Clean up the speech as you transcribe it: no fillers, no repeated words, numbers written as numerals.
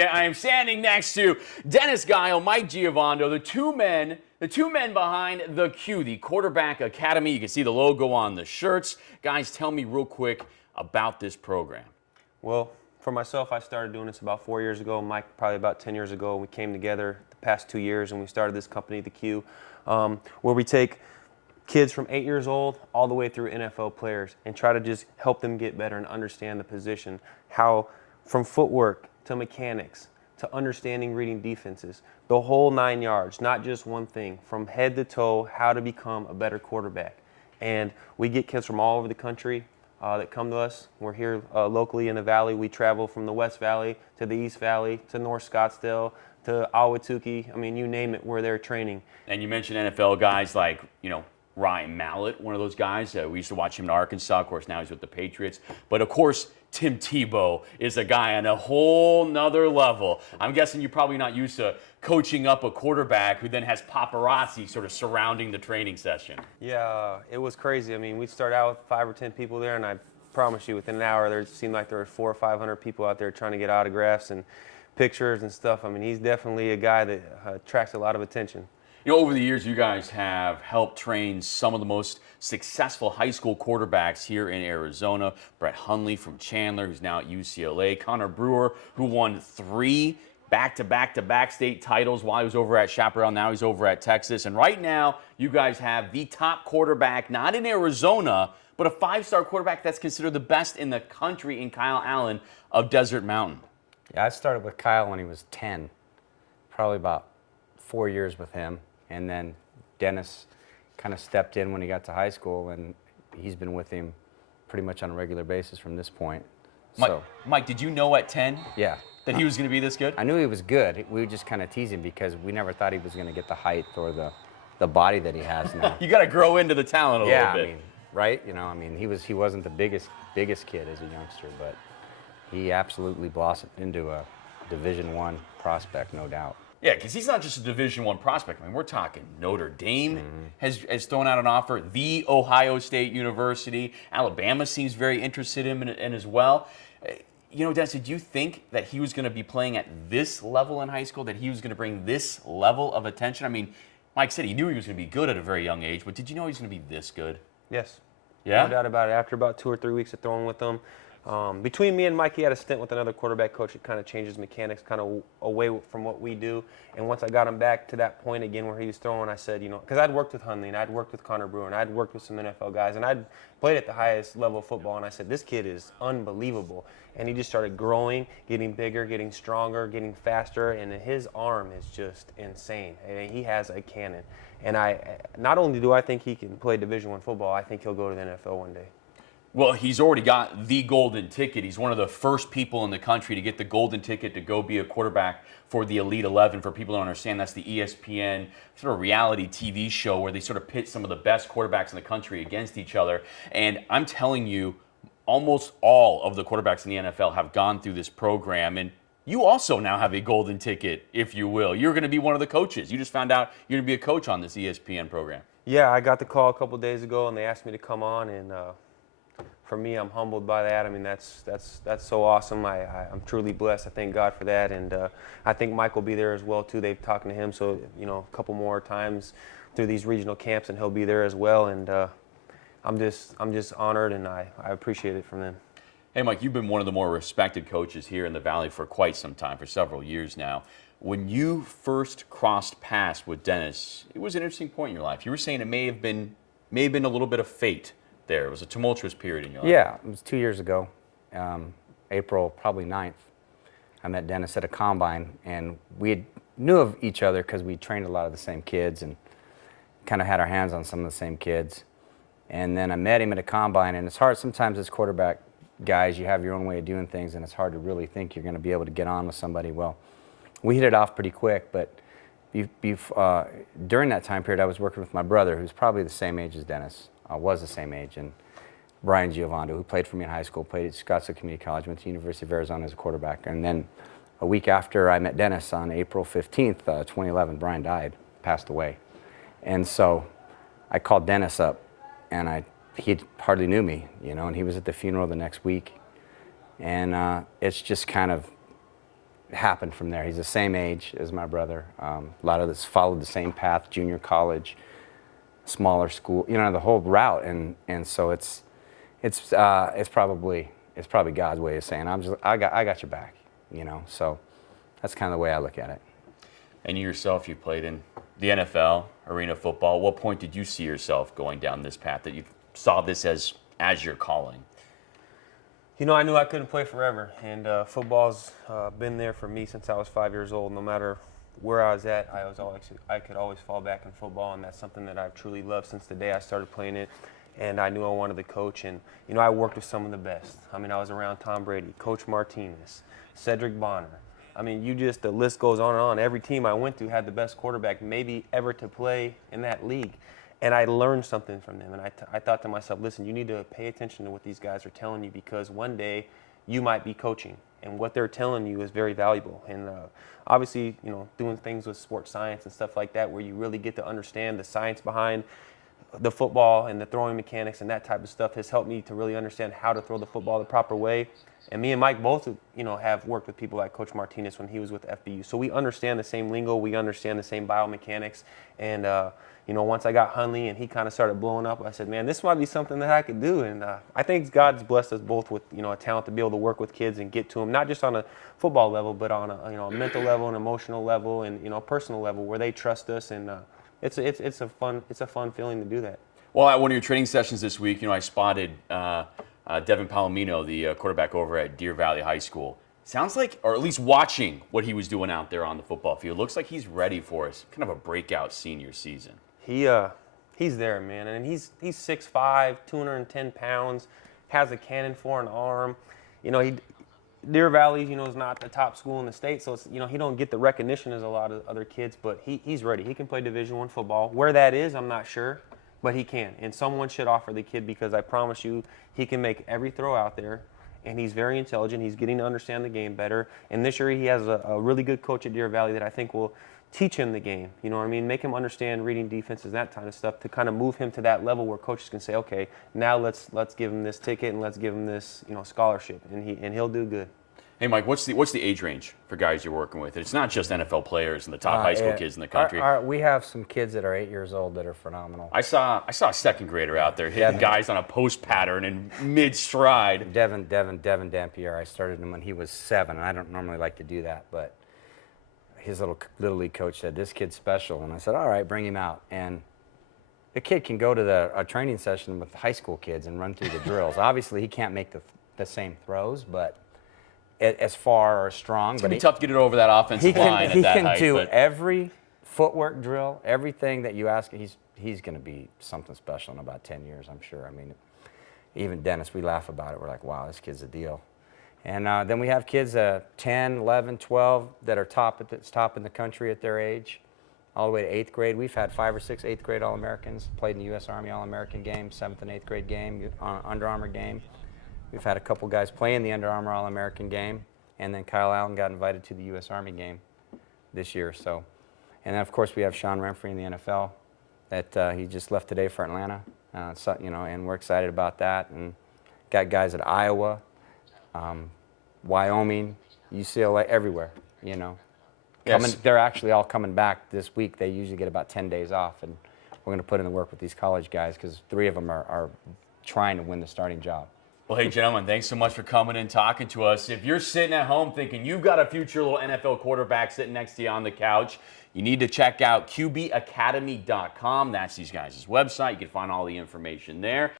Yeah, I am standing next to Dennis Guile, Mike Giovando, the two men behind the Q, the Quarterback Academy. You can see the logo on the shirts. Guys, tell me real quick about this program. Well, for myself, I started doing this about 4 years ago. Mike, probably about 10 years ago. We came together the past 2 years, and we started this company, the Q, where we take kids from 8 years old all the way through NFL players and try to just help them get better and understand the position, how from footwork to mechanics to understanding reading defenses, the whole 9 yards, not just one thing, from head to toe, how to become a better quarterback. And we get kids from all over the country that come to us. We're here locally in the Valley. We travel from the West Valley to the East Valley to North Scottsdale to Ahwatukee. I mean, you name it, we're there training. And you mentioned NFL guys like, Ryan Mallett, one of those guys. We used to watch him in Arkansas. Of course, now he's with the Patriots. But, of course, Tim Tebow is a guy on a whole nother level. I'm guessing you're probably not used to coaching up a quarterback who then has paparazzi sort of surrounding the training session. Yeah, it was crazy. I mean, we'd start out with 5 or 10 people there, and I promise you, within an hour, there seemed like there were 400 or 500 people out there trying to get autographs and pictures and stuff. I mean, he's definitely a guy that attracts a lot of attention. Over the years, you guys have helped train some of the most successful high school quarterbacks here in Arizona. Brett Hundley from Chandler, who's now at UCLA. Connor Brewer, who won 3 back-to-back state titles while he was over at Chaparral. Now he's over at Texas. And right now, you guys have the top quarterback, not in Arizona, but a 5-star quarterback that's considered the best in the country in Kyle Allen of Desert Mountain. Yeah, I started with Kyle when he was 10, probably about 4 years with him. And then Dennis kind of stepped in when he got to high school, and he's been with him pretty much on a regular basis from this point. Mike, did you know at 10 that he was going to be this good? I knew he was good. We would just kind of tease him because we never thought he was going to get the height or the body that he has now. You got to grow into the talent a little bit. I mean, right? He wasn't the biggest kid as a youngster, but he absolutely blossomed into a Division I prospect, no doubt. Yeah, because he's not just a Division I prospect. I mean, we're talking Notre Dame has thrown out an offer. The Ohio State University. Alabama seems very interested in him as well. Dennis, did you think that he was going to be playing at this level in high school, that he was going to bring this level of attention? I mean, Mike said he knew he was going to be good at a very young age, but did you know he was going to be this good? Yes. Yeah? No doubt about it. After about 2 or 3 weeks of throwing with them, between me and Mike, he had a stint with another quarterback coach. It kind of changes mechanics kind of away from what we do. And once I got him back to that point again where he was throwing, I said, because I'd worked with Hundley and I'd worked with Connor Brewer and I'd worked with some NFL guys and I'd played at the highest level of football. And I said, this kid is unbelievable. And he just started growing, getting bigger, getting stronger, getting faster. And his arm is just insane. I mean, he has a cannon. And not only do I think he can play Division I football, I think he'll go to the NFL one day. Well, he's already got the golden ticket. He's one of the first people in the country to get the golden ticket to go be a quarterback for the Elite 11. For people who don't understand, that's the ESPN sort of reality TV show where they sort of pit some of the best quarterbacks in the country against each other. And I'm telling you, almost all of the quarterbacks in the NFL have gone through this program. And you also now have a golden ticket, if you will. You're going to be one of the coaches. You just found out you're going to be a coach on this ESPN program. Yeah, I got the call a couple days ago, and they asked me to come on, and for me, I'm humbled by that. I mean, that's so awesome. I'm truly blessed. I thank God for that, and I think Mike will be there as well too. They've talked to him, so a couple more times through these regional camps, and he'll be there as well. And I'm just honored, and I appreciate it from them. Hey, Mike, you've been one of the more respected coaches here in the Valley for quite some time, for several years now. When you first crossed paths with Dennis, it was an interesting point in your life. You were saying it may have been a little bit of fate there. It was a tumultuous period in your life. Yeah, it was 2 years ago, April probably 9th. I met Dennis at a combine, and we knew of each other because we trained a lot of the same kids and kind of had our hands on some of the same kids. And then I met him at a combine, and it's hard sometimes as quarterback guys, you have your own way of doing things, and it's hard to really think you're going to be able to get on with somebody. Well, we hit it off pretty quick, but during that time period, I was working with my brother, who's probably the same age as Dennis. Was the same age, and Brian Giovando, who played for me in high school, played at Scottsdale Community College, went to the University of Arizona as a quarterback. And then a week after I met Dennis on April 15th, 2011, Brian died, passed away. And so I called Dennis up, and he hardly knew me, and he was at the funeral the next week. And it's just kind of happened from there. He's the same age as my brother. A lot of us followed the same path: junior college, smaller school, the whole route. And so it's probably God's way of saying I got your back. So that's kind of the way I look at it. And you yourself, you played in the NFL, arena football. What point did you see yourself going down this path, that you saw this as your calling? I knew I couldn't play forever, and football's been there for me since I was 5 years old. No matter where I was at, I could always fall back in football, and that's something that I've truly loved since the day I started playing it. And I knew I wanted to coach, and I worked with some of the best. I was around Tom Brady, Coach Martinez, Cedric Bonner. The list goes on and on. Every team I went to had the best quarterback maybe ever to play in that league. And I learned something from them. And I thought to myself, listen, you need to pay attention to what these guys are telling you, because one day you might be coaching. And what they're telling you is very valuable. And obviously, doing things with sports science and stuff like that, where you really get to understand the science behind the football and the throwing mechanics and that type of stuff, has helped me to really understand how to throw the football the proper way. And me and Mike both, have worked with people like Coach Martinez when he was with FBU. So we understand the same lingo, we understand the same biomechanics. And, once I got Hundley and he kind of started blowing up, I said, man, this might be something that I could do. And I think God's blessed us both with, a talent to be able to work with kids and get to them, not just on a football level, but on a mental level and emotional level and, a personal level where they trust us. And it's a fun feeling to do that. Well, at one of your training sessions this week, I spotted Devin Palomino, the quarterback over at Deer Valley High School. Sounds like, or at least watching what he was doing out there on the football field, looks like he's ready for us, kind of a breakout senior season. He's there, man, and he's 6'5", 210 pounds, has a cannon for an arm. Deer Valley, is not the top school in the state, so it's, he don't get the recognition as a lot of other kids, but he's ready. He can play Division I football. Where that is, I'm not sure, but he can. And someone should offer the kid, because I promise you, he can make every throw out there, and he's very intelligent. He's getting to understand the game better. And this year he has a really good coach at Deer Valley that I think will teach him the game, make him understand reading defenses, that kind of stuff, to kind of move him to that level where coaches can say, okay, now let's give him this ticket and let's give him this, scholarship, and he'll do good. Hey, Mike, what's the age range for guys you're working with? It's not just NFL players and the top high school kids in the country. We have some kids that are 8 years old that are phenomenal. I saw a second grader out there hitting guys on a post pattern in mid stride. Devin Dampier. I started him when he was 7, and I don't normally like to do that, but his little league coach said, this kid's special. And I said, all right, bring him out. And the kid can go to a training session with high school kids and run through the drills. Obviously, he can't make the same throws, but as far or strong. It's going to be tough to get it over that offensive line at that height. He can do every footwork drill, everything that you ask. He's going to be something special in about 10 years, I'm sure. Even Dennis, we laugh about it. We're like, wow, this kid's a deal. And then we have kids 10, 11, 12 that are top in the country at their age, all the way to 8th grade. We've had 5 or 6 8th grade All-Americans, played in the U.S. Army All-American game, 7th and 8th grade game, Under Armour game. We've had a couple guys play in the Under Armour All-American game, and then Kyle Allen got invited to the U.S. Army game this year. So, and then of course we have Sean Renfrey in the NFL that he just left today for Atlanta. And we're excited about that. And got guys at Iowa, Wyoming, UCLA, everywhere. Yes. They're actually all coming back this week. They usually get about 10 days off, and we're going to put in the work with these college guys, because 3 of them are trying to win the starting job. Well, hey, gentlemen, thanks so much for coming and talking to us. If you're sitting at home thinking you've got a future little NFL quarterback sitting next to you on the couch, you need to check out QBacademy.com. That's these guys' website. You can find all the information there.